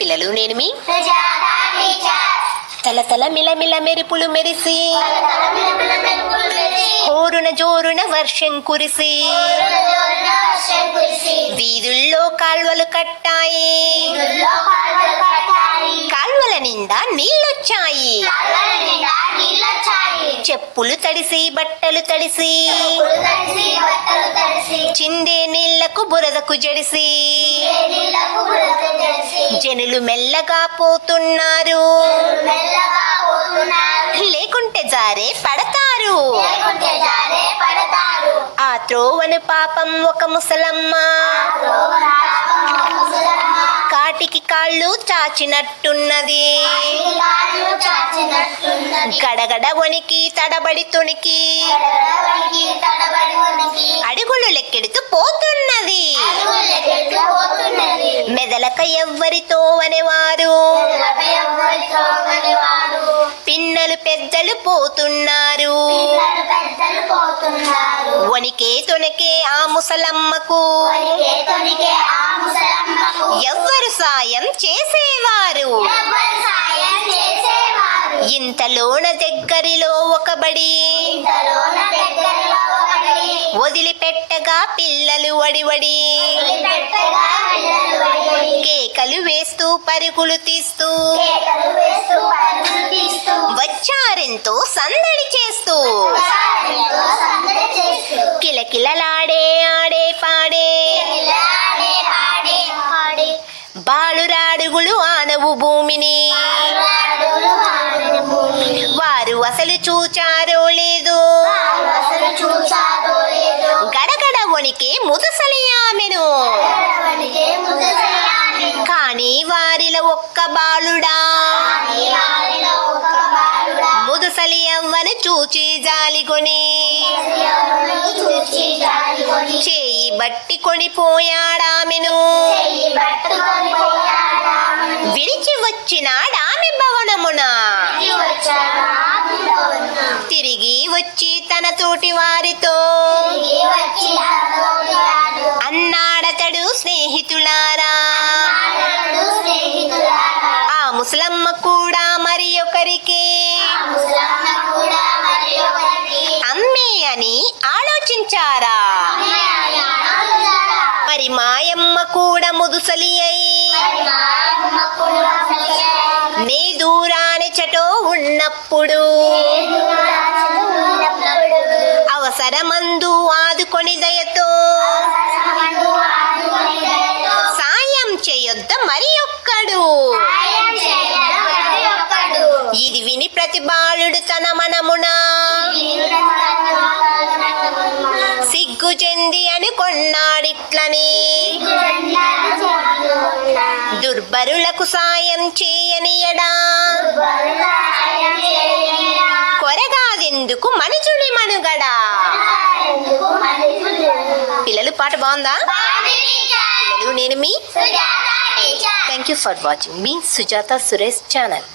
పిల్లలు నేను మీ తల తల మిలమిల మెరుపులు మెరిసి హోరున జోరున వర్షం కురిసి వీధుల్లో కాల్వలు కట్టాయి. కాల్వల నిండా నీళ్ళొచ్చాయి. చెప్పులు తడిసి బట్టలు తడిసి చిందే నీళ్ళకు బురదకు జడిసి. జనులు మెల్లగా పోతున్నారు. లేకుంటే జారే పడతారు. ఆ త్రోవను పాపం ఒక ముసలమ్మ. కాటికి కాళ్ళు చాచినట్టున్నది. గడగడ వణికి తడబడి తుణికి. అడుగులు లెక్కెడుతూ పోతున్నది. మెదలక ఎవ్వరితో అనేవారు పిన్నలు పెద్దలు పోతున్నారు. వనికే తొనకే ఆ ముసలమ్మకు. ఎవ్వరు సాయం చేసేవారు. ఇంతలోన దగ్గరిలో ఒక బడి. పెట్టగా పిల్లలు వడివడి. కేకలు వేస్తూ పరుగులు తీస్తూ. వచ్చారెంతో సందడి చేస్తూ. కిలకిలలాడే ఆడే పాడే. బాలురాడుగులు ఆనవు భూమిని. వారు అసలు చూచారు. గడగడ ముదసలియామెను. కాని కానీ వారిలో ఒక్క బాలుడా. ముదసలి అవ్వను చూచి జాలికొని చేయి బట్టి కొనిపోయాడామెను విడిచి వచ్చినాడామె భవనమున. తిరిగి వచ్చి తన తోటి వారితో. ముసలమ్మ కూడా మరి ఒకరికి. అమ్మే అని ఆలోచించారా? మరి మాయమ్మ కూడా ముదుసలి అయి. నీ దూరాని చటో ఉన్నప్పుడు అవసరమందు ఆదుకొని దయతో సాయం చేయొద్ద మరి ఒక్కడు. ఇది విని ప్రతి బాలుడు తన మనమున. సిగ్గు చెంది అని కొన్నాడిట్లని దుర్బరులకు సాయం చేయనియడా కొరగాదెందుకు మనుషుని మనుగడా. పిల్లలు పాట బాగుందా? పిల్లలు నేను మీ థ్యాంక్ యూ ఫర్ వాచింగ్ మీ సుజాత సురేష్ ఛానల్.